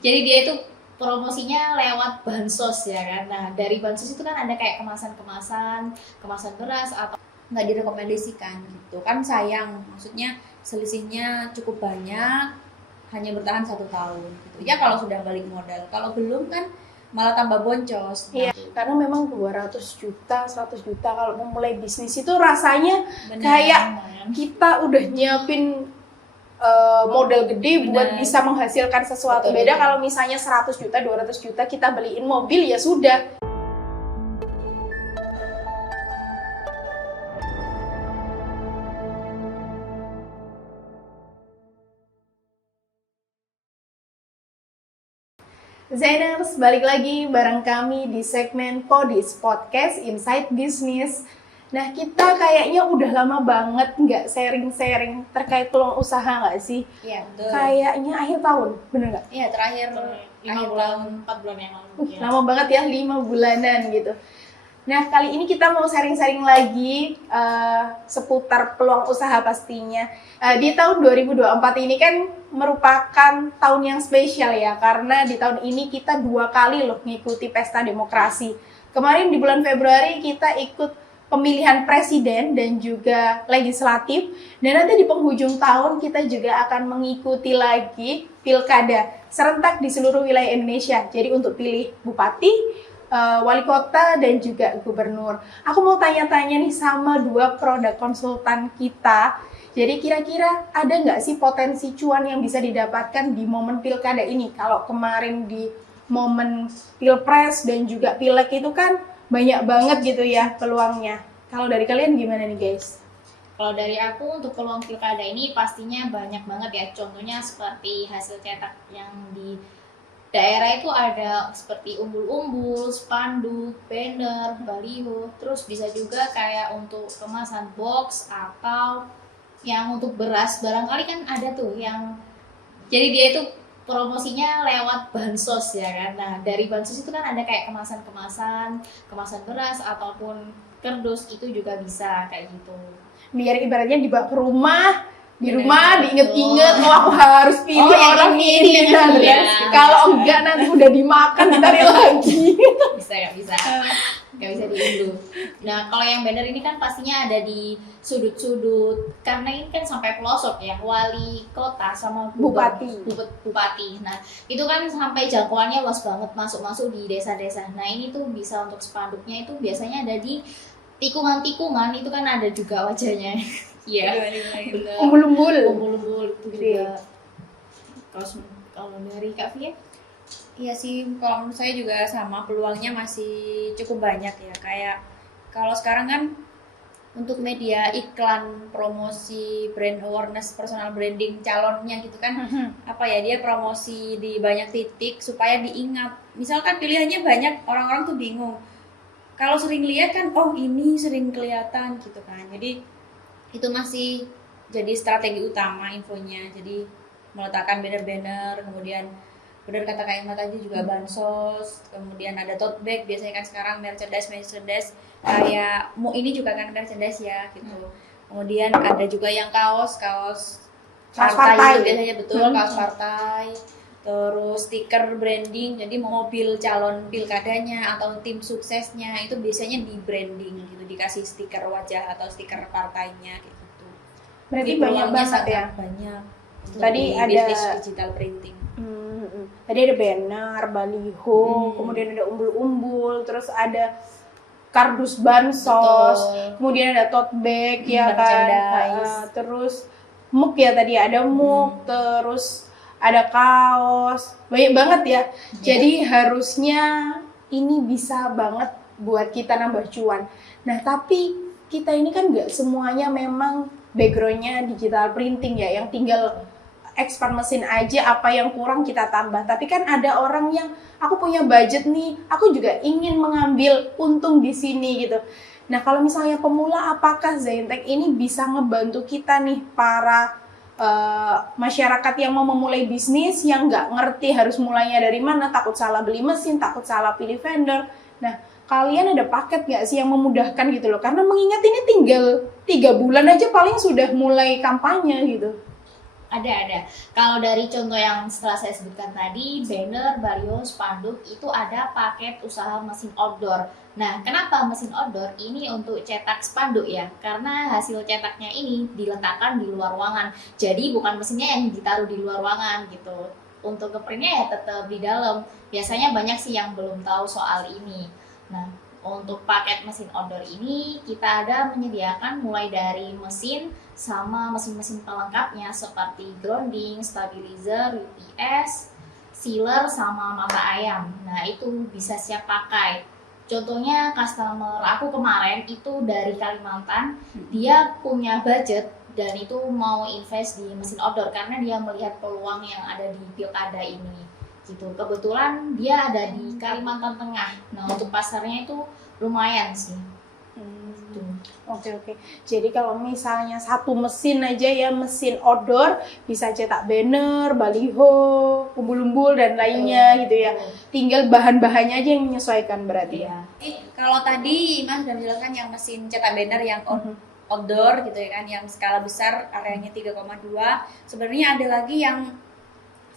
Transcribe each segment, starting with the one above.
Jadi dia itu promosinya lewat bansos ya kan. Nah dari bansos itu kan ada kayak kemasan beras atau nggak direkomendasikan gitu kan, sayang, maksudnya selisihnya cukup banyak, hanya bertahan 1 tahun gitu ya kalau sudah balik modal. Kalau belum kan malah tambah boncos. Iya, karena memang 200 juta, 100 juta kalau memulai bisnis itu rasanya Bener, kayak kita udah nyiapin modal gede buat bisa menghasilkan sesuatu. Beda kalau misalnya 100 juta, 200 juta kita beliin mobil ya sudah. Zainers, balik lagi bareng kami di segmen Podis, Podcast Inside Business. Nah, kita kayaknya udah lama banget nggak sharing-sharing terkait peluang usaha nggak sih? Iya, betul. Kayaknya akhir tahun, bener nggak? Iya, terakhir 5 bulan, 4 bulan yang lalu. Lama banget ya, 5 bulanan gitu. Nah, kali ini kita mau sharing-sharing lagi seputar peluang usaha pastinya. Di tahun 2024 ini kan merupakan tahun yang spesial ya, karena di tahun ini kita 2 kali loh ngikuti pesta demokrasi. Kemarin di bulan Februari kita ikut pemilihan presiden dan juga legislatif, dan nanti di penghujung tahun kita juga akan mengikuti lagi pilkada serentak di seluruh wilayah Indonesia. Jadi untuk pilih bupati, wali kota, dan juga gubernur. Aku mau tanya-tanya nih sama 2 produk konsultan kita. Jadi kira-kira ada nggak sih potensi cuan yang bisa didapatkan di momen pilkada ini? Kalau kemarin di momen pilpres dan juga pileg itu kan banyak banget gitu ya peluangnya. Kalau dari kalian gimana nih guys? Kalau dari aku untuk peluang pilkada ini pastinya banyak banget ya. Contohnya seperti hasil cetak yang di daerah itu ada seperti umbul-umbul, spanduk, banner, baliho. Terus bisa juga kayak untuk kemasan box atau yang untuk beras. Barangkali kan ada tuh yang jadi dia itu promosinya lewat bansos ya kan. Nah dari bansos itu kan ada kayak kemasan beras ataupun kardus, itu juga bisa kayak gitu. Biar ibaratnya dibawa ke rumah, di Bener. rumah diinget-inget, oh aku harus pilih orang ini. Kalau enggak nanti udah dimakan ditarik lagi. Bisa nggak bisa diunduh. Nah kalau yang banner ini kan pastinya ada di sudut-sudut, karena ini kan sampai pelosok ya, wali kota sama Bupati. Bupati. Nah itu kan sampai jangkauannya luas banget, masuk di desa-desa. Nah ini tuh bisa untuk spanduknya itu biasanya ada di tikungan-tikungan, itu kan ada juga wajahnya. Iya. Umbul-umbul itu juga. Kalau dari Kak Fia? Iya sih, kalau menurut saya juga sama, peluangnya masih cukup banyak ya. Kayak kalau sekarang kan untuk media iklan, promosi, brand awareness, personal branding calonnya gitu kan, apa ya, dia promosi di banyak titik supaya diingat. Misalkan pilihannya banyak, orang-orang tuh bingung. Kalau sering lihat kan, oh ini sering kelihatan gitu kan. Jadi itu masih jadi strategi utama infonya. Jadi meletakkan banner-banner, kemudian benar kata Kak Imma tadi juga bansos, kemudian ada tote bag, biasanya kan sekarang merchandise kayak ini juga kan merchandise ya gitu. Kemudian ada juga yang kaos partai itu biasanya, betul, kaos partai, terus stiker branding, jadi mobil calon pilkadanya atau tim suksesnya itu biasanya di branding gitu, dikasih stiker wajah atau stiker partainya gitu. Berarti banyak banget ya. Banyak. Tadi ada bisnis digital printing. Tadi ada banner, baliho, kemudian ada umbul-umbul, terus ada kardus bansos, kemudian ada tote bag ya kan, terus mug ya tadi ada mug, terus ada kaos, banyak banget ya. Jadi harusnya ini bisa banget buat kita nambah cuan. Nah tapi kita ini kan nggak semuanya memang backgroundnya digital printing ya, yang tinggal expand mesin aja, apa yang kurang kita tambah. Tapi kan ada orang yang aku punya budget nih, aku juga ingin mengambil untung di sini gitu. Nah kalau misalnya pemula, apakah Zaintech ini bisa ngebantu kita nih para masyarakat yang mau memulai bisnis, yang nggak ngerti harus mulainya dari mana, takut salah beli mesin, takut salah pilih vendor. Nah kalian ada paket nggak sih yang memudahkan gitu loh? Karena mengingat ini tinggal 3 bulan aja paling sudah mulai kampanye gitu. Ada. Kalau dari contoh yang setelah saya sebutkan tadi, banner, baliho, spanduk itu ada paket usaha mesin outdoor. Nah, kenapa mesin outdoor? Ini untuk cetak spanduk ya, karena hasil cetaknya ini diletakkan di luar ruangan. Jadi bukan mesinnya yang ditaruh di luar ruangan gitu. Untuk ngeprintnya ya tetap di dalam. Biasanya banyak sih yang belum tahu soal ini. Nah, untuk paket mesin outdoor ini kita ada menyediakan mulai dari mesin sama mesin-mesin pelengkapnya seperti grounding, stabilizer, UPS, sealer, sama mata ayam. Nah, itu bisa siap pakai. Contohnya customer aku kemarin itu dari Kalimantan, dia punya budget dan itu mau invest di mesin outdoor karena dia melihat peluang yang ada di pilkada ini. Gitu. Kebetulan dia ada di Kalimantan Tengah. Nah, untuk pasarnya itu lumayan sih. Gitu. Oke. Jadi kalau misalnya satu mesin aja ya, mesin outdoor bisa cetak banner, baliho, umbul-umbul dan lainnya gitu ya. Tinggal bahan-bahannya aja yang menyesuaikan berarti ya. Kalau tadi Mas sudah menjelaskan yang mesin cetak banner yang outdoor gitu ya kan, yang skala besar areanya 3,2. Sebenarnya ada lagi yang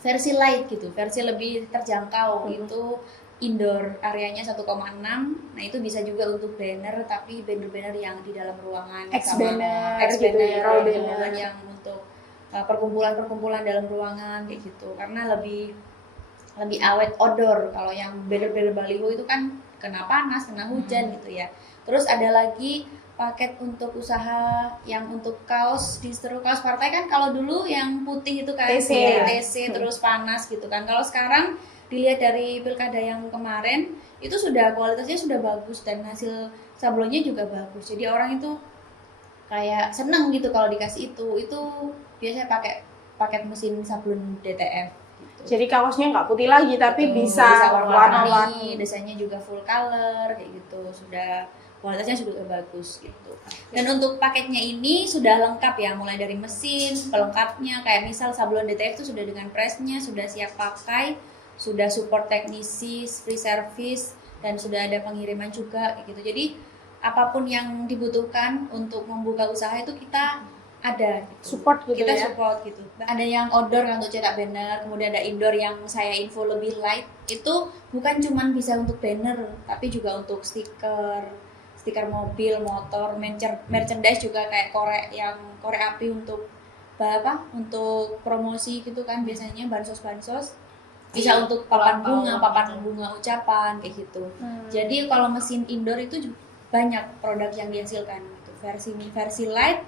versi light gitu, versi lebih terjangkau, itu indoor areanya 1,6. Nah, itu bisa juga untuk banner, tapi banner-banner yang di dalam ruangan, X-banner gitu ya, raw banner yang untuk perkumpulan-perkumpulan dalam ruangan kayak gitu. Karena lebih awet outdoor. Kalau yang banner-banner baliho itu kan kena panas, kena hujan gitu ya. Terus ada lagi paket untuk usaha yang untuk kaos, distro kaos partai kan, kalau dulu yang putih itu kan TC terus panas gitu kan. Kalau sekarang dilihat dari pilkada yang kemarin itu sudah kualitasnya sudah bagus dan hasil sablonnya juga bagus. Jadi orang itu kayak seneng gitu kalau dikasih itu biasanya pakai paket mesin sablon DTF. Gitu. Jadi kaosnya nggak putih lagi tapi bisa warna-warni, desainnya juga full color kayak gitu, sudah kualitasnya sudah bagus gitu. Dan untuk paketnya ini sudah lengkap ya, mulai dari mesin, pelengkapnya kayak misal sablon DTF itu sudah dengan pressnya, sudah siap pakai, sudah support teknisi, free service, dan sudah ada pengiriman juga kayak gitu. Jadi apapun yang dibutuhkan untuk membuka usaha itu kita ada gitu. Support gitu kita ya. Support gitu. Ada yang outdoor untuk cetak banner, kemudian ada indoor yang saya info lebih light. Itu bukan cuma bisa untuk banner, tapi juga untuk stiker mobil, motor, merchandise juga kayak korek api untuk untuk promosi gitu kan, biasanya bansos bisa untuk papan bunga ucapan kayak gitu. Jadi kalau mesin indoor itu banyak produk yang dihasilkan gitu. Versi light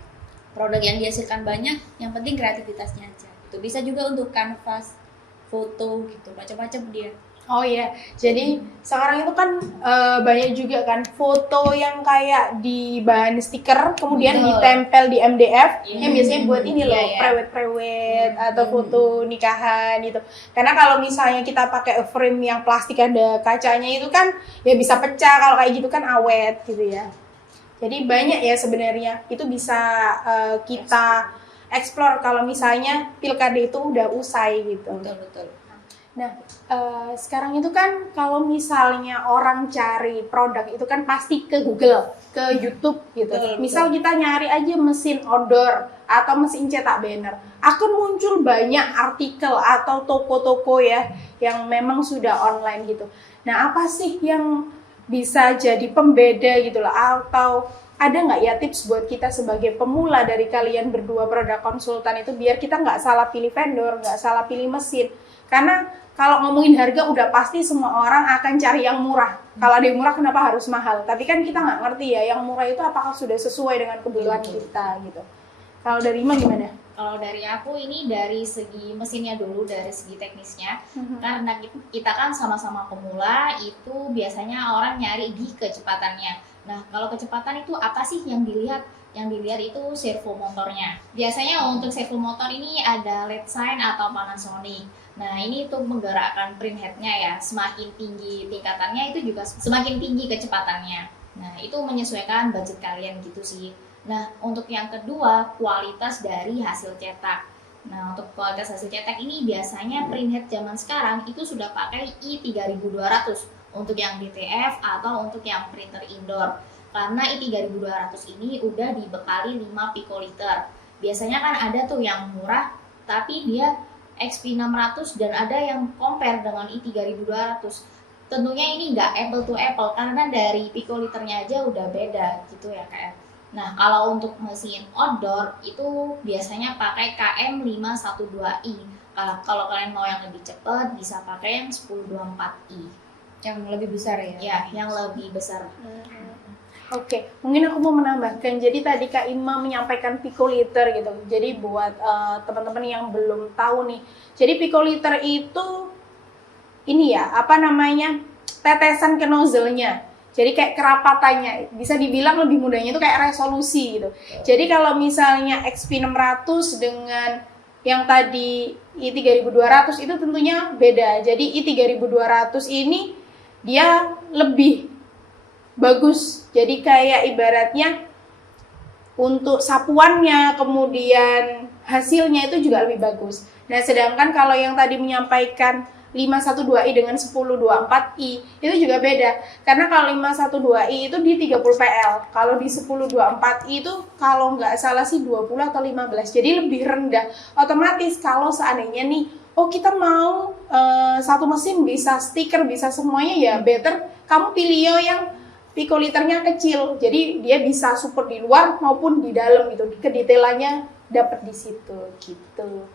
produk yang dihasilkan banyak, yang penting kreativitasnya aja gitu. Bisa juga untuk kanvas, foto gitu, macam-macam dia. Oh iya, jadi sekarang itu kan banyak juga kan foto yang kayak di bahan stiker kemudian ditempel di MDF yang biasanya buat ini loh, prewed atau foto nikahan gitu. Karena kalau misalnya kita pakai frame yang plastik ada kacanya itu kan ya bisa pecah, kalau kayak gitu kan awet gitu ya. Jadi banyak ya sebenarnya, itu bisa kita explore kalau misalnya pilkada itu udah usai gitu. Betul. Nah, sekarang itu kan kalau misalnya orang cari produk itu kan pasti ke Google, ke YouTube gitu. Misal kita nyari aja mesin outdoor atau mesin cetak banner, akan muncul banyak artikel atau toko-toko ya yang memang sudah online gitu. Nah, apa sih yang bisa jadi pembeda gitu loh, atau ada nggak ya tips buat kita sebagai pemula dari kalian berdua produk konsultan itu biar kita nggak salah pilih vendor, nggak salah pilih mesin? Karena kalau ngomongin harga udah pasti semua orang akan cari yang murah. Kalau ada yang murah kenapa harus mahal? Tapi kan kita nggak ngerti ya yang murah itu apakah sudah sesuai dengan kebutuhan kita gitu. Kalau dari Ima gimana? Kalau dari aku ini dari segi mesinnya dulu, dari segi teknisnya. Karena kita kan sama-sama pemula, itu biasanya orang nyari di kecepatannya. Nah, kalau kecepatan itu apa sih yang dilihat? Yang dilihat itu servo motornya. Biasanya untuk servo motor ini ada LED sign atau Panasonic. Nah, ini untuk menggerakkan print headnya ya. Semakin tinggi tingkatannya itu juga semakin tinggi kecepatannya. Nah, itu menyesuaikan budget kalian gitu sih. Nah, untuk yang kedua, kualitas dari hasil cetak. Nah, untuk kualitas hasil cetak ini biasanya print head zaman sekarang itu sudah pakai i3200 untuk yang DTF atau untuk yang printer indoor. Karena i3200 ini udah dibekali 5 pikoliter. Biasanya kan ada tuh yang murah tapi dia XP600 dan ada yang compare dengan i3200. Tentunya ini nggak apple to apple karena dari picoliternya aja udah beda gitu ya Kak. Nah, kalau untuk mesin outdoor itu biasanya pakai KM512i. Kalau kalian mau yang lebih cepat bisa pakai yang 1024i. Yang lebih besar ya? Ya, yang lebih besar. Oke, mungkin aku mau menambahkan. Jadi tadi Kak Ima menyampaikan picoliter gitu. Jadi buat teman-teman yang belum tahu nih. Jadi picoliter itu ini ya, apa namanya? Tetesan ke nozzle-nya. Jadi kayak kerapatannya, bisa dibilang lebih mudahnya itu kayak resolusi gitu. Jadi kalau misalnya XP600 dengan yang tadi i3200 itu tentunya beda. Jadi i3200 ini dia lebih bagus. Jadi kayak ibaratnya untuk sapuannya, kemudian hasilnya itu juga lebih bagus. Nah, sedangkan kalau yang tadi menyampaikan 512i dengan 1024i itu juga beda. Karena kalau 512i itu di 30 PL. Kalau di 1024i itu kalau nggak salah sih 20 atau 15. Jadi lebih rendah. Otomatis kalau seandainya nih, oh kita mau satu mesin bisa stiker, bisa semuanya, ya better kamu pilih yang picoliternya kecil. Jadi dia bisa support di luar maupun di dalam gitu. Kedetailannya dapat di situ gitu.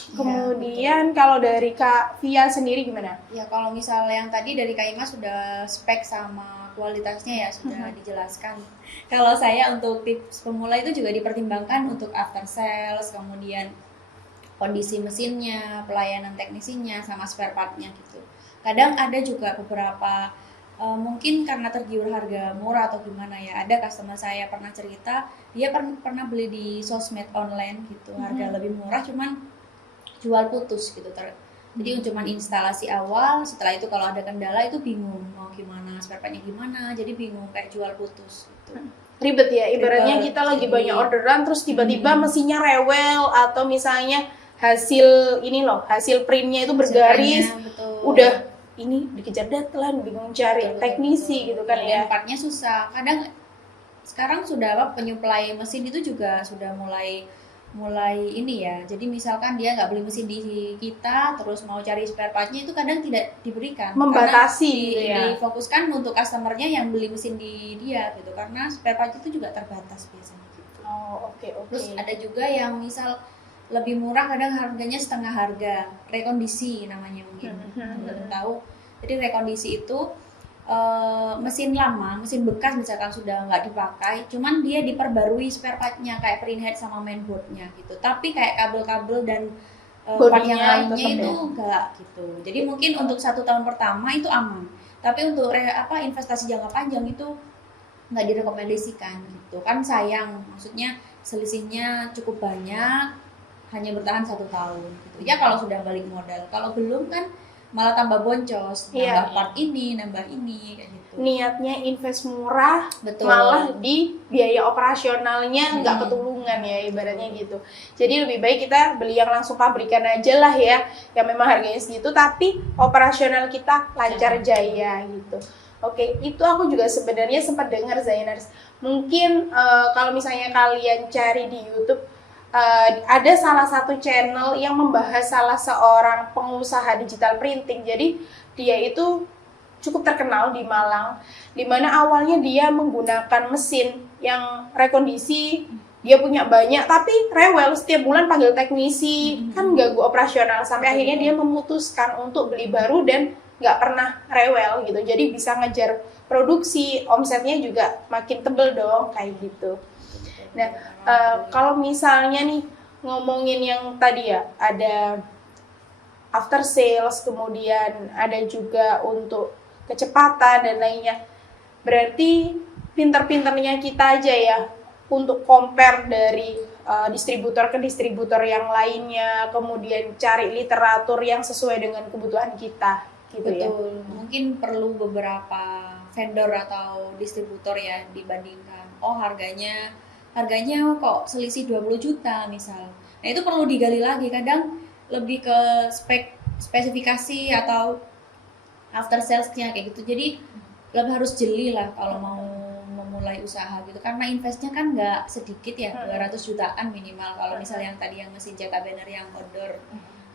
Kemudian kalau dari Kak Via sendiri gimana? Ya kalau misal yang tadi dari Kak Ima sudah spek sama kualitasnya ya sudah dijelaskan. Kalau saya untuk tips pemula itu juga dipertimbangkan untuk after sales, kemudian kondisi mesinnya, pelayanan teknisinya, sama spare partnya gitu. Kadang ada juga beberapa mungkin karena tergiur harga murah atau gimana ya, ada customer saya pernah cerita dia pernah beli di sosmed online gitu, harga lebih murah cuman jual putus gitu. Jadi cuman instalasi awal, setelah itu kalau ada kendala itu bingung mau gimana, spare partnya gimana, jadi bingung kayak jual putus gitu. Ribet ya, ibaratnya Ribet. kita lagi Jadi, banyak orderan terus tiba-tiba mesinnya rewel atau misalnya hasil ini loh, hasil printnya itu bergaris, betul. udah ini dikejar deadline, bingung cari teknisi gitu kan ya. Partnya susah. Kadang sekarang sudah penyuplai mesin itu juga sudah mulai ini ya. Jadi misalkan dia nggak beli mesin di kita, terus mau cari spare partnya itu kadang tidak diberikan. Membatasi gitu ya. Difokuskan untuk customernya yang beli mesin di dia gitu. Karena spare part itu juga terbatas biasanya gitu. Oh, oke. Terus ada juga yang misal lebih murah, kadang harganya setengah harga, rekondisi namanya mungkin teman-teman tahu. Jadi rekondisi itu mesin lama, mesin bekas misalkan sudah nggak dipakai, cuman dia diperbarui spare partnya kayak printhead sama mainboardnya gitu. Tapi kayak kabel-kabel dan part yang lainnya itu enggak gitu. Jadi mungkin untuk 1 tahun pertama itu aman. Tapi untuk investasi jangka panjang itu nggak direkomendasikan gitu. Kan sayang, maksudnya selisihnya cukup banyak, hanya bertahan 1 tahun gitu. Ya kalau sudah balik modal, kalau belum kan malah tambah boncos, nambah part ini, nambah ini kayak gitu. Niatnya invest murah, betul, malah di biaya operasionalnya nggak ketulungan ya, ibaratnya gitu. Jadi lebih baik kita beli yang langsung pabrikan aja lah ya, yang memang harganya segitu, tapi operasional kita lancar jaya gitu. Oke, itu aku juga sebenarnya sempat dengar Zainers. Mungkin kalau misalnya kalian cari di YouTube, ada salah satu channel yang membahas salah seorang pengusaha digital printing. Jadi dia itu cukup terkenal di Malang, dimana awalnya dia menggunakan mesin yang rekondisi, dia punya banyak tapi rewel, setiap bulan panggil teknisi, kan ganggu operasional, sampai akhirnya dia memutuskan untuk beli baru dan nggak pernah rewel gitu. Jadi bisa ngejar produksi, omsetnya juga makin tebel dong kayak gitu. Nah, kalau misalnya nih ngomongin yang tadi ya, ada after sales, kemudian ada juga untuk kecepatan dan lainnya. Berarti pinter-pinternya kita aja ya untuk compare dari distributor ke distributor yang lainnya, kemudian cari literatur yang sesuai dengan kebutuhan kita gitu. Betul. Ya. Mungkin perlu beberapa vendor atau distributor ya dibandingkan. Oh, harganya kok selisih 20 juta misal. Nah, itu perlu digali lagi, kadang lebih ke spesifikasi atau after sales-nya kayak gitu. Jadi lebih harus jeli lah kalau mau memulai usaha gitu, karena investnya kan nggak sedikit ya, 200 jutaan minimal kalau misalnya yang tadi yang mesin cetak banner yang outdoor.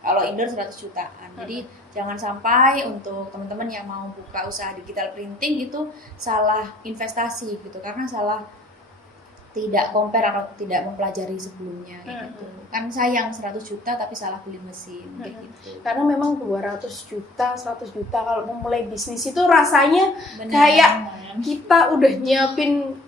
Kalau indoor 100 jutaan. Jadi jangan sampai untuk teman-teman yang mau buka usaha digital printing itu salah investasi gitu, karena salah tidak compare atau tidak mempelajari sebelumnya kayak gitu. Kan sayang 100 juta tapi salah beli mesin kayak gitu. Karena memang 200 juta, 100 juta kalau memulai bisnis itu rasanya Bener. kayak kita udah nyiapin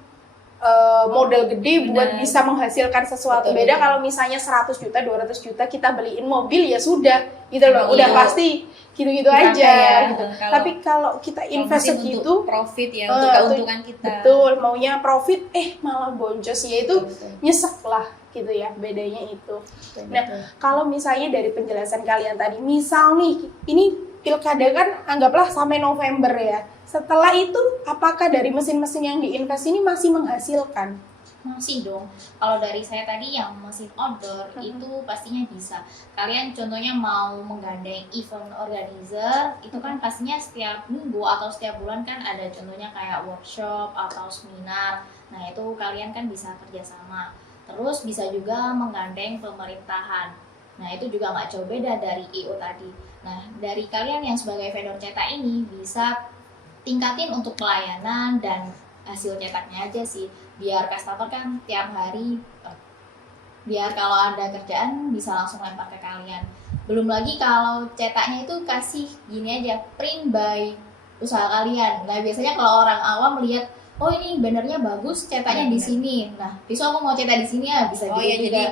modal gede buat bisa menghasilkan sesuatu. Betul, Beda betul. kalau misalnya 100 juta, 200 juta kita beliin mobil ya sudah gitu loh. Oh, Udah iya. pasti gitu-gitu Bukan aja kayak, gitu. kalau- Tapi kalau kita invest Kalau mesin segitu, untuk profit ya, untuk keuntungan kita. betul, maunya profit malah boncos ya itu Betul. nyesek lah gitu ya, bedanya itu. Betul, Nah, betul. kalau misalnya dari penjelasan kalian tadi, misal nih, ini pilkada kan anggaplah sampai November ya. Setelah itu, apakah dari mesin-mesin yang diinvest ini masih menghasilkan? Masih dong. Kalau dari saya tadi yang mesin outdoor itu pastinya bisa. Kalian contohnya mau menggandeng event organizer, itu kan pastinya setiap minggu atau setiap bulan kan ada contohnya kayak workshop atau seminar. Nah itu kalian kan bisa kerjasama. Terus bisa juga menggandeng pemerintahan. Nah itu juga nggak jauh beda dari IO tadi. Nah dari kalian yang sebagai vendor cetak ini bisa tingkatin untuk pelayanan dan hasil cetaknya aja sih, biar customer kan tiap hari biar kalau ada kerjaan bisa langsung lempar ke kalian. Belum lagi kalau cetaknya itu kasih gini aja, print by usaha kalian. Nah biasanya kalau orang awam melihat, oh ini bannernya bagus, cetaknya di sini. Nah besok aku mau cetak di sini ya, bisa Oh gitu ya, juga. jadi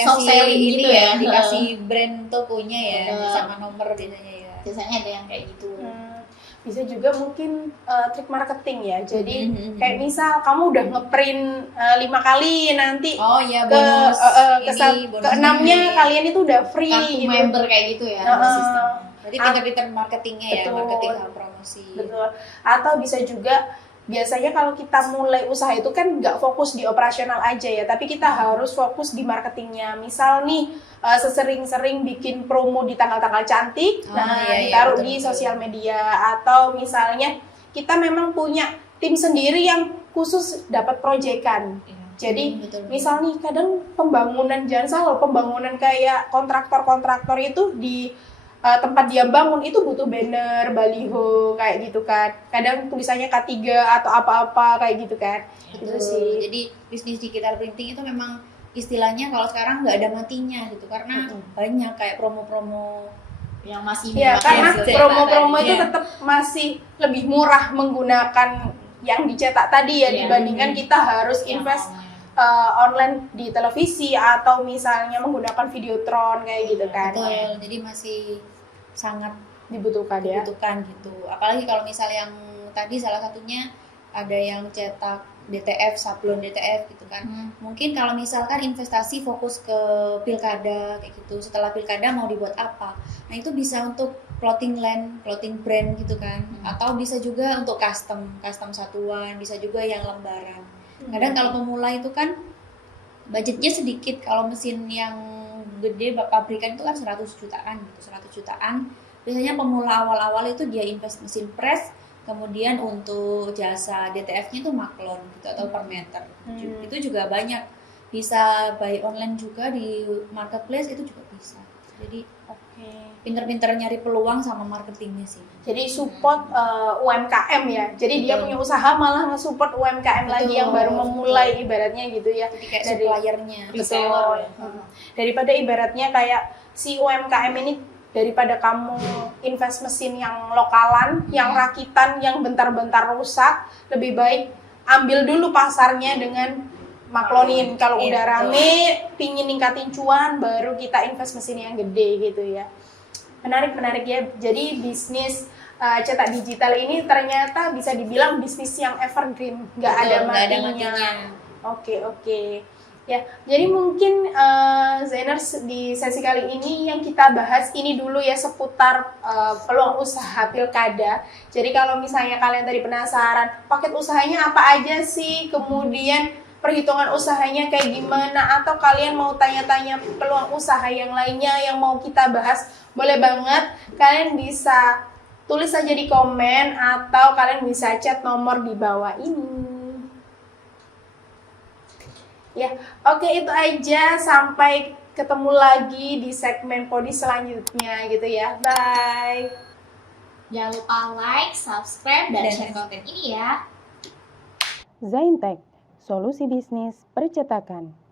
Soft dikasih selling ini gitu ya, ya. dikasih brand tokonya ya, Bener. sama nomor biasanya ya. Biasanya ada yang kayak gitu. Bisa juga mungkin trik marketing ya. Jadi Mhm. kayak misal kamu udah ngeprint 5 kali, nanti Oh ya, ke bonus bonus keenamnya ini. kalian itu udah free Kartu gitu. member kayak gitu ya sistemnya. Berarti pinter-pinter marketingnya ya, Betul. marketing sama promosi. Betul. Atau bisa juga biasanya kalau kita mulai usaha itu kan nggak fokus di operasional aja ya, tapi kita harus fokus di marketingnya. Misal nih sesering-sering bikin promo di tanggal-tanggal cantik, Oh, nah iya, iya, ditaruh betul, di betul. sosial media. Atau misalnya kita memang punya tim sendiri yang khusus dapat proyekan. Jadi Betul. misal nih kadang pembangunan, jangan salah, pembangunan kayak kontraktor-kontraktor itu di tempat dia bangun itu butuh banner, baliho kayak gitu kan. Kadang tulisannya K3 atau apa-apa kayak gitu kan. Itu Betul. sih. Jadi bisnis digital printing itu memang istilahnya kalau sekarang nggak ada matinya gitu, karena banyak kayak promo-promo. Yang masih Ya, memakai karena hasil cetak promo-promo tadi. itu Iya. tetap masih lebih murah menggunakan yang dicetak tadi ya, Iya. dibandingkan kita harus Yang invest online. online di televisi atau misalnya menggunakan videotron kayak gitu kan. Betul. Jadi masih sangat Dibutuhkan ya. dibutuhkan gitu. Apalagi kalau misal yang tadi salah satunya ada yang cetak DTF, sablon DTF gitu kan. Mungkin kalau misalkan investasi fokus ke pilkada kayak gitu, setelah pilkada mau dibuat apa, nah itu bisa untuk clothing line, clothing brand gitu kan, atau bisa juga untuk custom satuan, bisa juga yang lembaran. Kadang kalau pemula itu kan budgetnya sedikit, kalau mesin yang gede pabrikan itu kan 100 jutaan gitu, 100 jutaan. Biasanya pemula awal-awal itu dia invest mesin press, kemudian untuk jasa DTF-nya itu maklon gitu atau per meter. Itu juga banyak, bisa buy online juga di marketplace, itu juga bisa. Jadi pinter-pinter nyari peluang sama marketingnya sih. Jadi support UMKM ya. Jadi dia Betul. punya usaha malah nge-support UMKM lagi Betul, yang baru memulai ibaratnya gitu ya. Jadi kayak Dari- suppliernya. Reseller ya. Daripada ibaratnya kayak si UMKM ini, daripada kamu invest mesin yang lokalan, yang rakitan, yang bentar-bentar rusak, lebih baik ambil dulu pasarnya dengan maklonin. Kalau Iya, udah betul. rame, pingin ningkatin cuan, baru kita invest mesin yang gede gitu ya. Menarik ya. Jadi bisnis cetak digital ini ternyata bisa dibilang bisnis yang evergreen, nggak ada Betul, nggak ada matinya. matinya. Oke. Ya, jadi mungkin Zainers di sesi kali ini yang kita bahas ini dulu ya seputar peluang usaha pilkada. Jadi kalau misalnya kalian tadi penasaran, paket usahanya apa aja sih? Kemudian perhitungan usahanya kayak gimana? Atau kalian mau tanya-tanya peluang usaha yang lainnya yang mau kita bahas? Boleh banget, kalian bisa tulis saja di komen atau kalian bisa chat nomor di bawah ini. Ya, oke itu aja. Sampai ketemu lagi di segmen Podi selanjutnya gitu ya. Bye. Jangan lupa like, subscribe, dan share konten ini ya. Zaintech, solusi bisnis percetakan.